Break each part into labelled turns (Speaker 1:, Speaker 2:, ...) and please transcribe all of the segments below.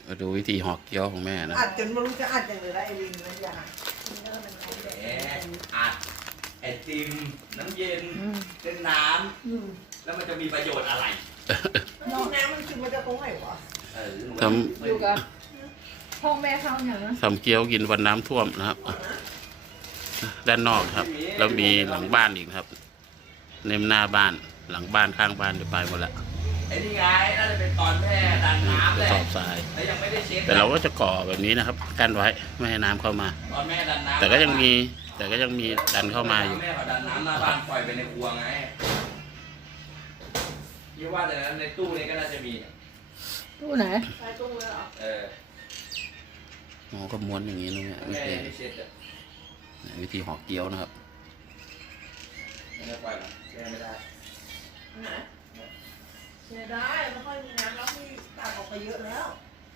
Speaker 1: มาดูวิธีห่อเกี๊ยวของแม่นะ
Speaker 2: อัดจนไม่รู้จะอัดยังไงได้ไอรินมันอยาก
Speaker 3: อัดไอติมน้ำเย็นเส้นน้ำแล้วมันจะมีประโยชน์อะไร
Speaker 2: ที่น้ำมันคือมันจะตรงไหนวะ
Speaker 1: ท
Speaker 4: อยู่กับพ่อแม่เขาเนี่ยนะ
Speaker 1: ำเกี๊ยวกินวันน้ำท่วมนะครับ ด้านนอกครับ แล้วมีหลังบ้านอีกครับในหน้าบ้านหลังบ้านข้างบ้านไปหมดแล้ว
Speaker 3: ไอ้นี่ไงน่าจะเป็นตอนแม่ดันน้ำ
Speaker 1: ก
Speaker 3: แห
Speaker 1: ระ
Speaker 3: ละ
Speaker 1: สอบทราย
Speaker 3: แล้วยังไม่ได้เช็ด
Speaker 1: แต่เราก็จะก่อแบบนี้นะครับกั้นไว้ไม่ให้น้ำเข้ามา
Speaker 3: ตอนแม่ดันน้ำ
Speaker 1: แต่ก็ยังมีดันเข้ามาอยู่
Speaker 3: แม่เขาดันน้ำหน้าบ้านปล่อยไปในครัวไงยี่ว่าแต่ในตู้นี้ก็น่าจะมี
Speaker 4: ตู้ไหน
Speaker 2: ใส่ตรงเลยเหรอ
Speaker 1: อ๋อก็ม้วนอย่างนี้นะเนี่ย
Speaker 3: แม่ไม่เช็ดอ่ะ
Speaker 1: วิธีห่อเกี๊ยวนะครับ
Speaker 3: ไม่ได้ปล่อยหรอกแก้ไม่ได้
Speaker 2: ไหนเสียได้ไม่ค่อยมีน้ำแล้วที่ตักออกไปเยอะแล้ว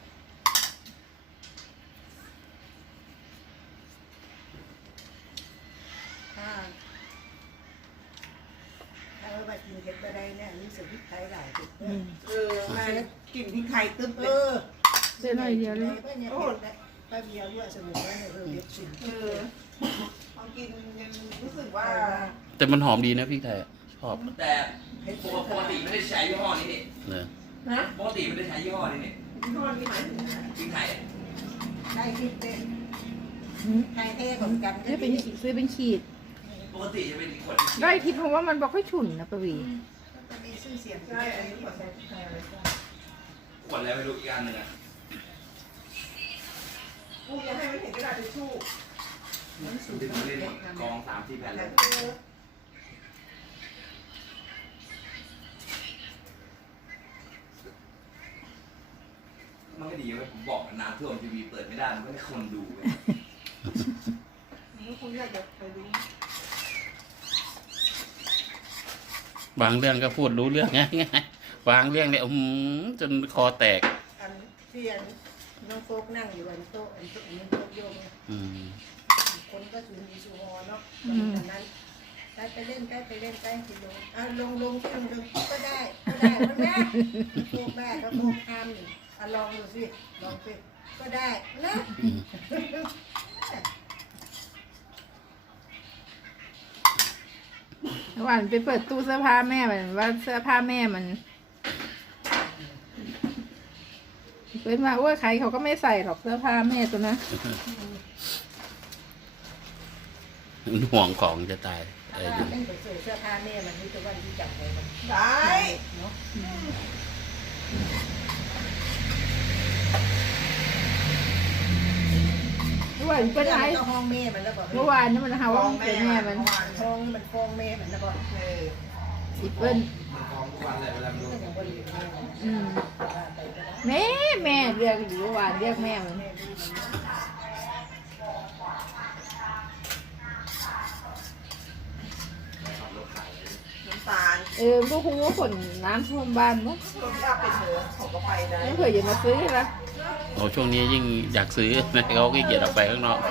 Speaker 2: ถ้าเราไปกินเผ็ดไปได้เนี่ยรู้สึกพริกไทยหลายจุดมาแล้วกลิ่นพริกไทยตึ๊บเลย
Speaker 4: เส้นหน่อยเดียวเลย
Speaker 2: โอ้ป้าเบียร์ด้วยสมุนไพรเนี่ยเด็ดสุดพอกินยังรู้สึกว่า
Speaker 1: แต่มันหอมดีนะพี่ไทยชอบ
Speaker 3: แต่ปกติไม่ได้ใช้ยี่ห้อนี้นี่
Speaker 1: เลย
Speaker 2: นะ
Speaker 3: ปกติไม่ได้ใช้ยี่ห้อนี้นี่
Speaker 2: นอนที่หมายถึง
Speaker 3: พริกไทย
Speaker 2: ได้คิดเป็นไทยเท่ของกัน
Speaker 4: ซื้อเป็นขีด
Speaker 3: ปกติจะเป็นขวด
Speaker 4: ได้ทิศเพราะว่ามันบอกให้ฉุนนะปวี
Speaker 2: จะมีชื่อเสียงใช่อันนี้ขอใช้ไทยอะไรก็
Speaker 3: ขวดแล้วไม่รู้อีกอันหนึ่งอ่ะ
Speaker 2: กูยังให้มันเห็นกระดาษทิชชู่มันสูง
Speaker 3: ดึง
Speaker 2: มาก
Speaker 3: เล่น
Speaker 2: เลย
Speaker 3: กอง3-4แผ่นเลยมันก็ดีเว้ยผมบอกน้ำท่วมทีวีเปิดไม่ได้มันก็ไม่คนดูเว้ย
Speaker 2: มันคงอยากจะไปดู
Speaker 1: บางเรื่องก็พูดรู้เรื่องง่ายๆบางเรื่องเนี่ยจนคอแตก
Speaker 2: อันที่อันน้องโฟกนั่งอยู่บนโต๊ะอันโต๊ะมันโต๊ะโยม
Speaker 1: อืม
Speaker 2: คนก็สูงดีสูงอเนาะตอนนั้นไปเล่นไปสิลงลงที่ลงก็ได้มันแม่โฟกแม่ก็โฟกทำนี่ลองดูสิลองสิก็ได้นะ
Speaker 1: อืม
Speaker 4: หวานไปเปิดตู้เสื้อผ้าแม่มันว่าเสื้อผ้าแม่มันเปิดมาว่าใครเขาก็ไม่ใส่หรอกเสื้อผ้าแม่ตัวนะ
Speaker 1: มันห่วงของจะตายเอออยู่
Speaker 2: เล่นเสื้อผ้าแม่มันนี่ตัววันที่จับเลยได้ เนาะ
Speaker 4: หวานเป็นไร
Speaker 2: ก็ห้องแม่มันแล้วบอก
Speaker 4: เมื่อวานนี่มันหาว่ามันเป็นแม่มัน
Speaker 2: ห้องมันฟ้องแม่มันแล้วบอก
Speaker 4: อีเปิ้ล
Speaker 3: มันกองทุกวันเลยเวลามันดู
Speaker 2: อย่างบริเวณ
Speaker 4: อืมแม่เรียกอยู่เมื่อวานเรียกแม่มัน
Speaker 3: ขับรถขายเลย
Speaker 2: น้ำตาล
Speaker 4: พวกคุณว่าฝนน้ำท่วมบ้านมั้ง
Speaker 2: รถที่อาเป็นเหนือเขาก็ไปได้
Speaker 4: ไม่เคยอย่ามาซื้อละ
Speaker 1: โอ้ช่วงนี้ยิ่งอยากซื้อนะเขาขี้เกียจออกไปข้างนอก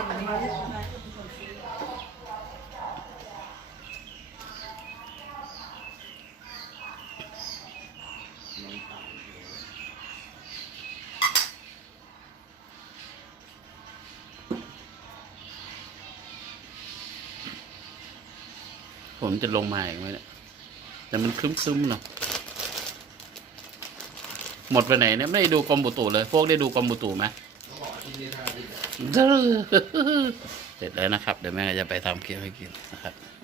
Speaker 1: ผมจะลงมาอีกไหมเนี่ยแต่มันครึ้มๆเนาะหมดไปไหนเนี่ยไม่ได้ดูกรมอุตุเลยพวกได้ดูกรมอุตุไหม
Speaker 3: เขาบอกที่นี่ท่าที่
Speaker 1: เสร็จแล้วนะครับ เดี๋ยวแม่จะไปทำเค้กให้กินนะครับ